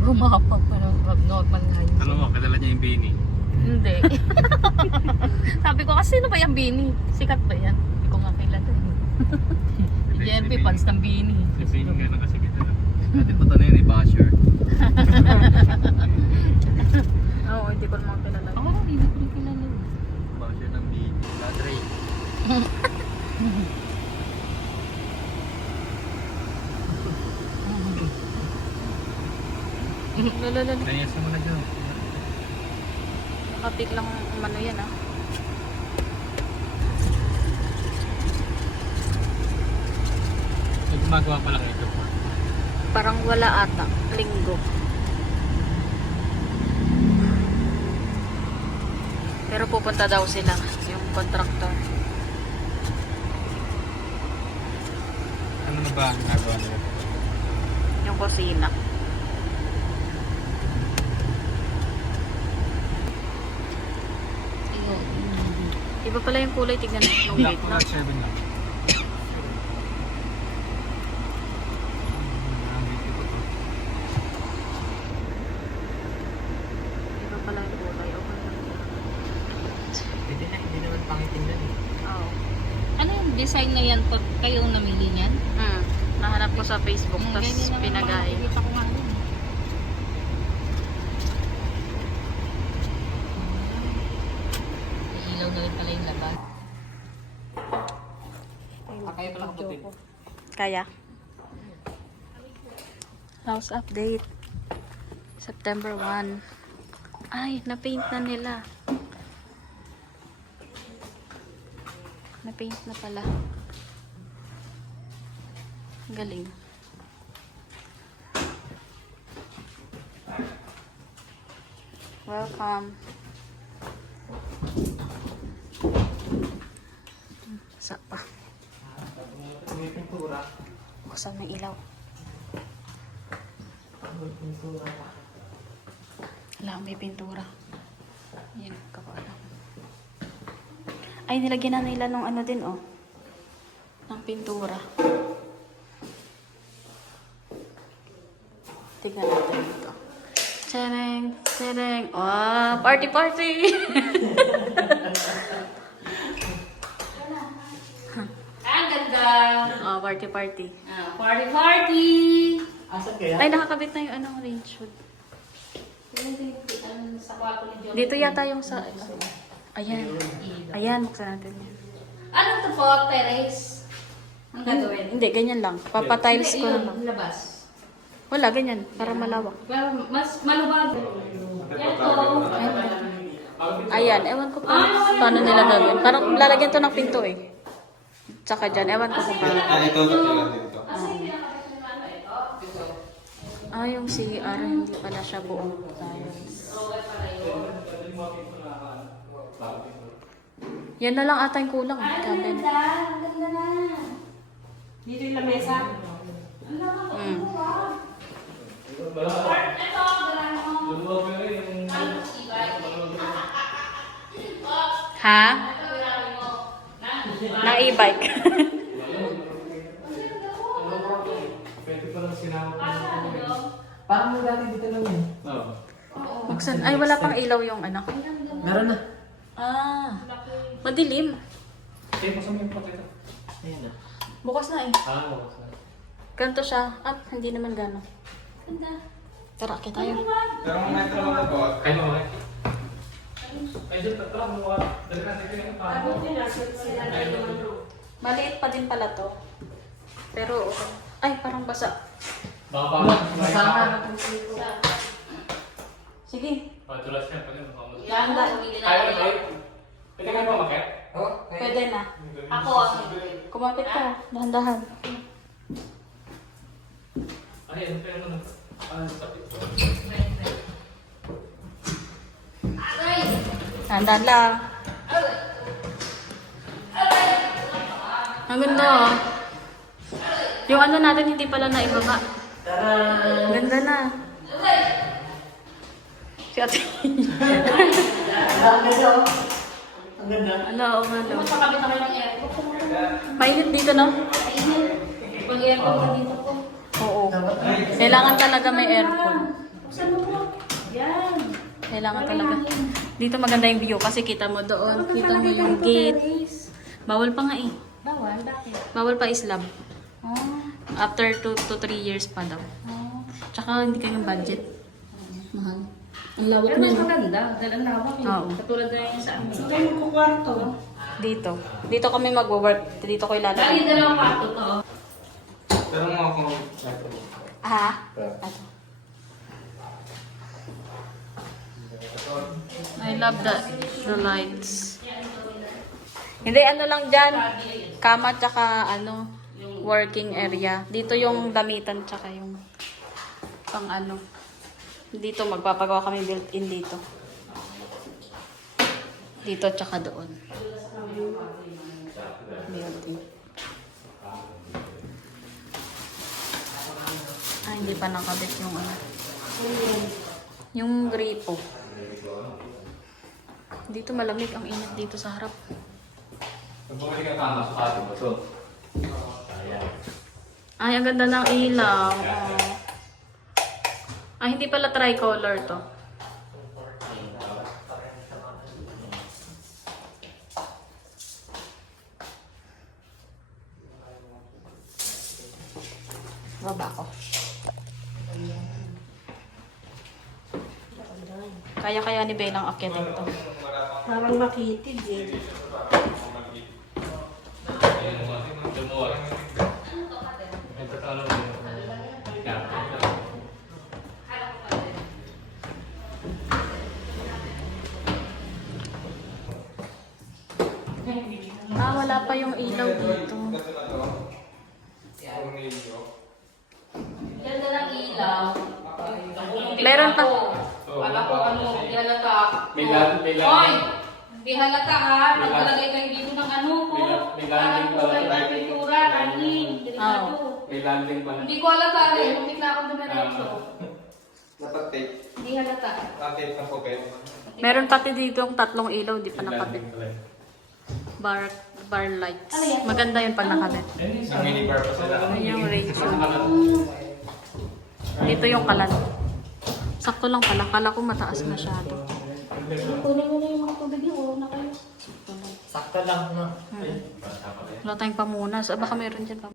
Gumapag pa ng abnormal nga yun. Ano mo, kadala niya yung bini. Hindi. Sabi ko, kasi sino ba yung Bini? Sikat ba yan? Hindi ko nga kilala. Si JMP, fans ng Bini. Si bini nga na kasi kita na. Dati pa na yun, i-basher. Oo, hindi ko naman kilala. Ako lang, hindi ko rin kilala. Basher ng bini. Ladre. Lalala. Dayas naman na dyan. Nakapik lang umano yan ah. So, gumagawa pa lang ito. Parang wala ata. Linggo. Pero pupunta daw sila. Yung contractor. Ano na ba ang ginagawa nila? Yung kusina. Iba pala yung kulay. Tignan mo yung Black gate color na. 7 lang. Iba pala yung kulay. Okay lang yan. Hindi na, hindi naman pangitingnan eh. Oo. Ano yung design na yan? Pag kayong namili niyan? Nahanap ko sa Facebook. Tapos Ganyan naman pinagaya. nakikita ko nga yun. Ilaw na rin pala yung labas. Kaya pala kaputin. Kaya. House update. September 1. Ay, na-paint na nila. Na-paint na pala. Galing. Welcome. Sa pa. May pintura. Buksan ng ilaw. May pintura pa. Wala, may pintura. Yan, kapala. Ay, nilagyan na nila nung ano din, oh. Ng pintura. Tignan natin dito. Tereng, tereng. Oh, party, party! Ang ganda! Oh, party, party. Party, party! Asan kaya? Ay, nakakabit na yung anong range hood. Sa kwarto ni John. Dito yata yung sa... Ayan. Ayan, buksan natin yan. Ano to po, Teres? Ang gagawin? Hindi, ganyan lang. Papatiles ko Yun, lang. labas. Wala, ganyan. Para malawak. Pero mas malubag. Yan to. Ayan, ewan ko pa paano nila gagawin. Parang lalagyan to ng pinto eh. Tsaka dyan, ewan ko kung paano. Ito, dito. Ah, yung CR, hindi pala siya buong tiles. Yan na lang ata yung kulang. Cabinet. Ang ganda na. Dito yung lamesa. Mm. Ito, gano'n mo. Ha? Na e-bike. Parang dati dito lang yun. Oo. Buksan. Ay, wala pang ilaw yung ano. Meron na. Ah, madilim. Okay, pasok mo yung pakita. Ayan na. Bukas na eh. Oo. Ganito siya. At hindi naman gano'n. Tara, kita tayo. Pero kung may trabaho na po, kayo mo eh. Ay, dyan, tatra mo ka. Dali natin kayo yung paano. Maliit pa din pala to. Pero, ay, parang basa. Baka pa. Masama. Sige. Tulas yan, pag ano. Yan, Kaya mo ito? Pwede kayo pamakit? Oh, Pwede na. Ako ang Kumapit ka. Dahan-dahan. Ay, ano kayo naman? Sapit. Dahan-dahan lang. Ang ganda oh. Yung ano natin hindi pala na ibaba. tara. Ganda na. Si ate. Ang ganda oh. Ang ganda. Ano, ano. Magpakabit na kayo ng aircon. Mainit dito, no? Pag aircon ka dito po. Oo. Kailangan talaga may aircon. Buksan mo po. Yan. Kailangan talaga. Dito maganda yung view kasi kita mo doon. Kita mo yung gate. Bawal pa nga eh. Bawal, bakit? Bawal pa islab. Oh. After 2 to 3 years pa daw. Oh. Tsaka hindi kayong budget. Mahal. Ang lawak Pero na mas no? maganda. Dahil ang lawak eh. Oo. Katulad na yan sa amin. Saan tayo magkukwarto? Dito. Dito kami magwo-work. Dito ko Bali, ilalagay. dalawang kwarto to. Pero mga kung... Ah? Ato. I love the lights. Hindi, ano lang dyan. Kama tsaka ano, working area. Dito yung damitan tsaka yung pang ano. Dito magpapagawa kami built-in dito. Dito tsaka doon. Built-in. Ah, hindi pa nakabit yung ano. Yung gripo. Dito malamig, ang init dito sa harap. Pag bumili ka kama sa kati mo, so... Ayan. Ay, ang ganda ng ilaw. Ay, hindi pala tricolor to. Baba ko. Kaya-kaya ni Belang akyatin to. Parang makitid eh. Ah, wala pa yung ilaw dito. Ganda ng ilaw. Meron pa. Wala ko ano, di halata. May lan- may lan- Hoy! Di halata ha. Naglalagay kayo dito ng ano ko. May landing Parang pala. kulay ng pintura, kanin, delikado. May landing pa. Hindi ko halata rin. Hindi na akong dumiretso. Dapat tape. Hindi halata. Tape na po kayo. Meron pati dito yung tatlong ilaw, di pa nakabit. Bar lights. Maganda yun pag nakabit. May minibar pa sila. Yun yung ratio. Dito yung kalan. Sakto lang pala. Kala ko mataas masyado. Kunin mo na yung mga tubig niyo. Ulo na kayo. Sakto lang, no? Wala tayong pamunas. Ah, baka meron dyan pa.